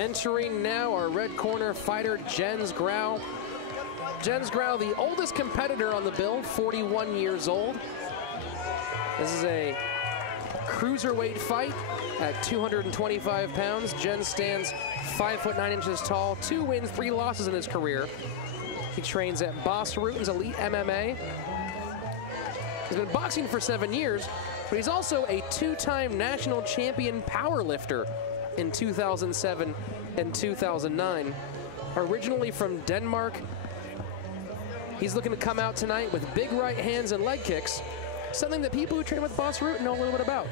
Entering now our red corner fighter, Jens Grau. Jens Grau, the oldest competitor on the bill, 41 years old. This is a cruiserweight fight at 225 pounds. Jens stands 5'9" tall, 2 wins, 3 losses in his career. He trains at Boss Rutten's Elite MMA. He's been boxing for 7 years, but he's also a 2-time national champion powerlifter in 2007 and 2009. Originally from Denmark, he's looking to come out tonight with big right hands and leg kicks, something that people who train with Boss Rutten know a little bit about.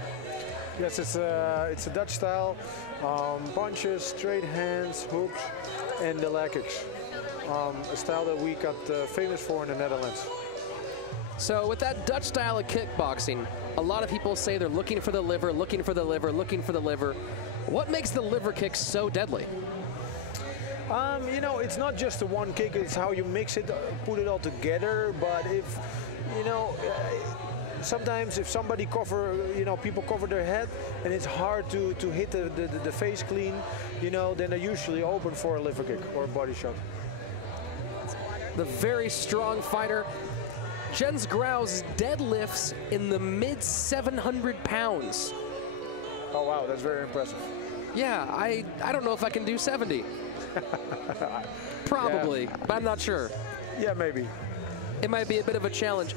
Yes, it's a Dutch style, punches, straight hands, hooks, and the leg kicks. A style that we got famous for in the Netherlands. So with that Dutch style of kickboxing, a lot of people say they're looking for the liver, looking for the liver, looking for the liver. What makes the liver kick so deadly? You know, it's not just the one kick, it's how you mix it, put it all together. But if, you know, sometimes if somebody people cover their head and it's hard to hit the face clean, you know, then they're usually open for a liver kick or a body shot. The very strong fighter, Jens Grau's deadlifts in the mid 700 pounds. Oh wow, that's very impressive. Yeah, I don't know if I can do 70. Probably, yeah. But I'm not sure. Yeah, maybe. It might be a bit of a challenge.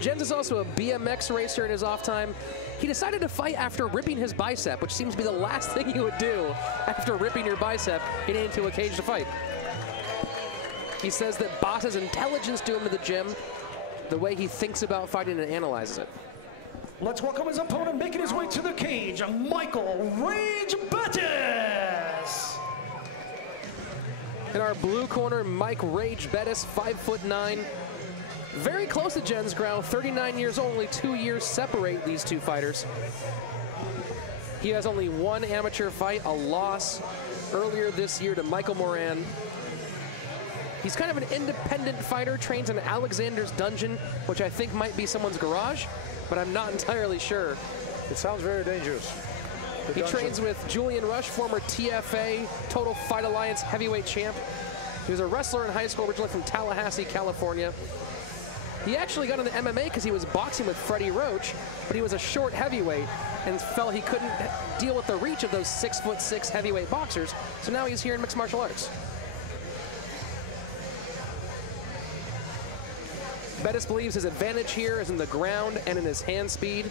Jens is also a BMX racer in his off time. He decided to fight after ripping his bicep, which seems to be the last thing you would do after ripping your bicep getting into a cage to fight. He says that Boss's intelligence drew him to the gym, the way he thinks about fighting and analyzes it. Let's welcome his opponent making his way to the cage, Michael Rage Bettis. In our blue corner, Mike Rage Bettis, 5'9". Very close to Jens Grau, 39 years old, only 2 years separate these two fighters. He has only one amateur fight, a loss earlier this year to Michael Moran. He's kind of an independent fighter, trains in Alexander's Dungeon, which I think might be someone's garage, but I'm not entirely sure. It sounds very dangerous. He trains with Julian Rush, former TFA, Total Fight Alliance heavyweight champ. He was a wrestler in high school, originally from Tallahassee, California. He actually got into MMA because he was boxing with Freddie Roach, but he was a short heavyweight and felt he couldn't deal with the reach of those 6'6" heavyweight boxers, so now he's here in mixed martial arts. Bettis believes his advantage here is in the ground and in his hand speed.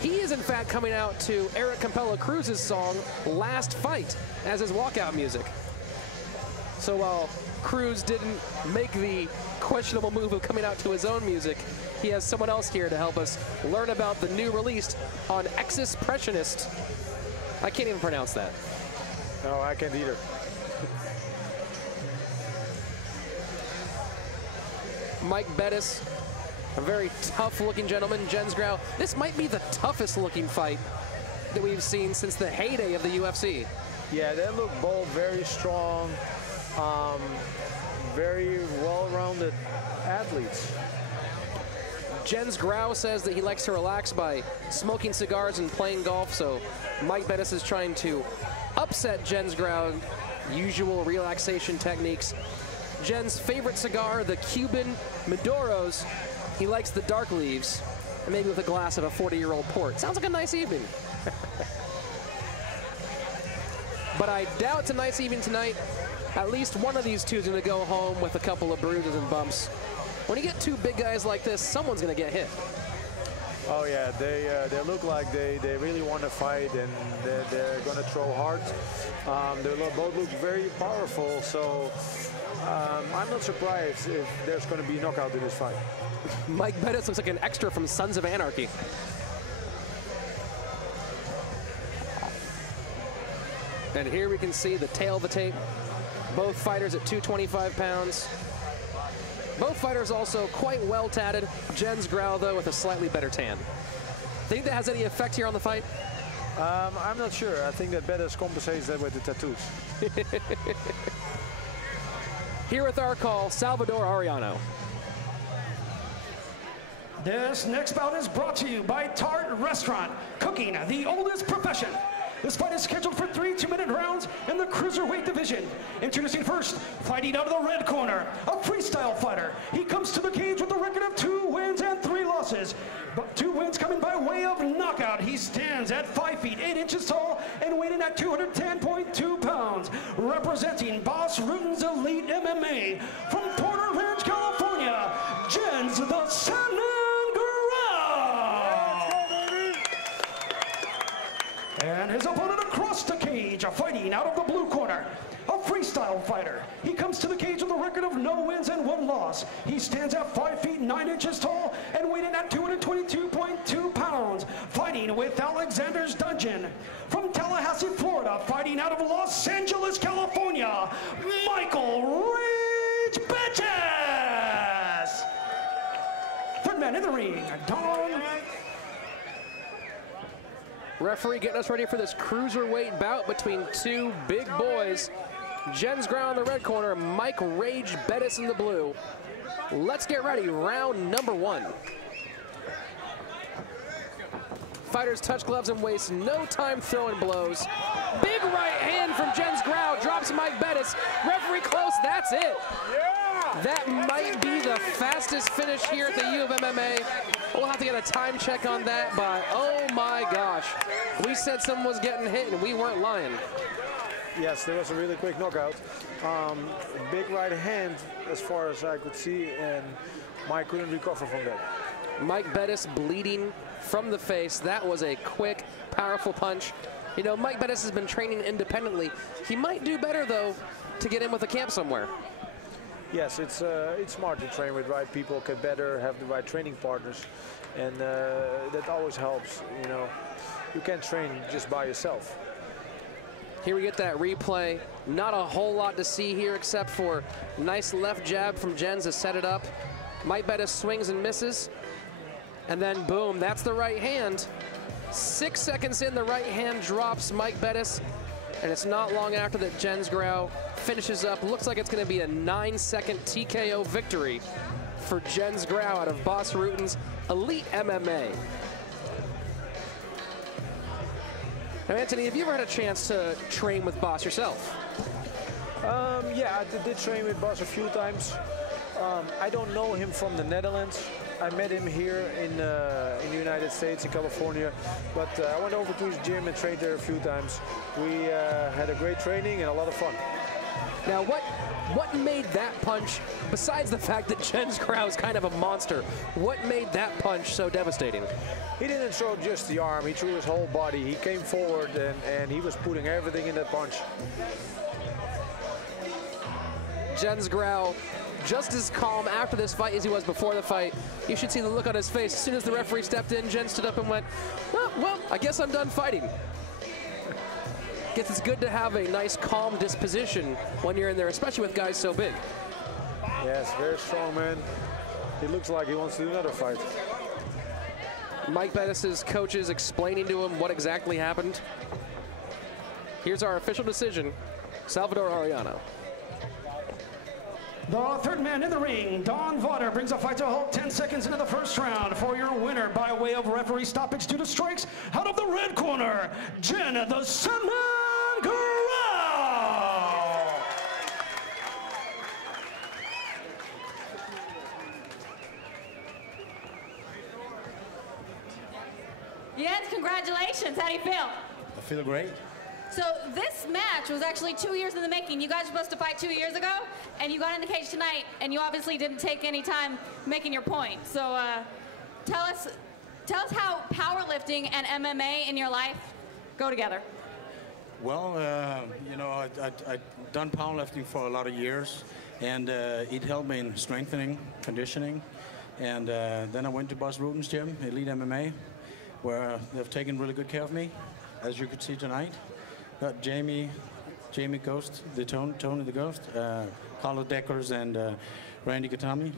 He is in fact coming out to Eric Campello Cruz's song, Last Fight, as his walkout music. So while Cruz didn't make the questionable move of coming out to his own music, he has someone else here to help us learn about the new release on Exis Pressionist. I can't even pronounce that. No, I can't either. Mike Bettis, a very tough-looking gentleman. Jens Grau, this might be the toughest-looking fight that we've seen since the heyday of the UFC. Yeah, they look both very strong, very well-rounded athletes. Jens Grau says that he likes to relax by smoking cigars and playing golf, so Mike Bettis is trying to upset Jens Grau, usual relaxation techniques. Jen's favorite cigar, the Cuban Maduros. He likes the dark leaves, and maybe with a glass of a 40-year-old port. Sounds like a nice evening. But I doubt it's a nice evening tonight. At least one of these two is going to go home with a couple of bruises and bumps. When you get two big guys like this, someone's going to get hit. Oh yeah, they look like they really want to fight, and they're going to throw hard. They both look very powerful, so I'm not surprised if there's going to be a knockout in this fight. Mike Bettis looks like an extra from Sons of Anarchy. And here we can see the tail of the tape. Both fighters at 225 pounds. Both fighters also quite well tatted. Jens Grau, though, with a slightly better tan. Think that has any effect here on the fight? I'm not sure. I think that Bettis compensates that with the tattoos. Here with our call, Salvador Arellano. This next bout is brought to you by Tart Restaurant, cooking the oldest profession. This fight is scheduled for 3 2-minute rounds in the cruiserweight division. Introducing first, fighting out of the red corner, a freestyle fighter. He comes to the cage with a record of 2 wins and 3 losses. But 2 wins coming by way of knockout. He stands at 5 feet 8 inches tall and weighing at 210.2 pounds. Representing Boss Rutten's Elite MMA from Porter Ranch, California, Jens the Snowman. And his opponent across the cage, fighting out of the blue corner, a freestyle fighter. He comes to the cage with a record of no wins and 1 loss. He stands at 5 feet 9 inches tall and weighing at 222.2 pounds, fighting with Alexander's Dungeon. From Tallahassee, Florida, fighting out of Los Angeles, California, Michael Rage Bettis. Third man in the ring, Don. Referee getting us ready for this cruiserweight bout between 2 big boys. Jens Grau in the red corner, Mike Rage Bettis in the blue. Let's get ready, round number 1. Fighters touch gloves and waste no time throwing blows. Big right hand from Jens Grau, drops Mike Bettis. Referee close, that's it. That might be the fastest finish here at the U of MMA. We'll have to get a time check on that, but oh my gosh. We said someone was getting hit and we weren't lying. Yes, there was a really quick knockout. Big right hand as far as I could see, and Mike couldn't recover from that. Mike Bettis bleeding from the face. That was a quick, powerful punch. You know, Mike Bettis has been training independently. He might do better, though, to get in with a camp somewhere. Yes, it's smart to train with right people, get better, have the right training partners, and that always helps. You know, you can't train just by yourself. Here we get that replay. Not a whole lot to see here except for nice left jab from Jens to set it up. Mike Bettis swings and misses, and then boom, that's the right hand. 6 seconds in, the right hand drops Mike Bettis. And it's not long after that Jens Grau finishes up. Looks like it's going to be a 9-second TKO victory for Jens Grau out of Boss Rutten's Elite MMA. Now, Anthony, have you ever had a chance to train with Boss yourself? Yeah, I did train with Boss a few times. I don't know him from the Netherlands. I met him here in the United States, in California, but I went over to his gym and trained there a few times. We had a great training and a lot of fun. Now, what made that punch, besides the fact that Jens Grau is kind of a monster, what made that punch so devastating? He didn't throw just the arm, he threw his whole body. He came forward and he was putting everything in that punch. Jens Grau, just as calm after this fight as he was before the fight. You should see the look on his face. As soon as the referee stepped in, Jens stood up and went, oh, well, I guess I'm done fighting. Guess it's good to have a nice, calm disposition when you're in there, especially with guys so big. Yes, very strong man. He looks like he wants to do another fight. Mike Bettis' coaches explaining to him what exactly happened. Here's our official decision, Salvador Arellano. The third man in the ring, Don Vaughter, brings a fight to a halt 10 seconds into the first round. For your winner by way of referee stoppage due to strikes, out of the red corner, Jen the Snowman Grau. Jens, congratulations. How do you feel? I feel great. So this match was actually 2 years in the making. You guys were supposed to fight 2 years ago, and you got in the cage tonight, and you obviously didn't take any time making your point. So tell us how powerlifting and MMA in your life go together. Well, you know, I've done powerlifting for a lot of years, and it helped me in strengthening, conditioning. And then I went to Boss Rutten's gym, Elite MMA, where they've taken really good care of me, as you could see tonight. Got Jamie Ghost, Tony the Ghost, Carlo Deckers, and Randy Katami.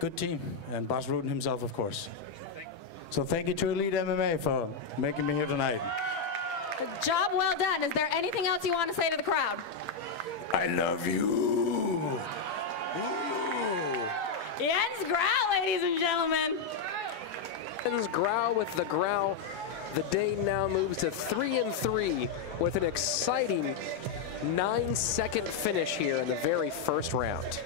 Good team, and Boss Rutten himself, of course. So thank you to Elite MMA for making me here tonight. Job well done. Is there anything else you want to say to the crowd? I love you. Jens Grau, ladies and gentlemen. Jens Grau with the Grau The Dane now moves to 3-3 with an exciting 9-second finish here in the very first round.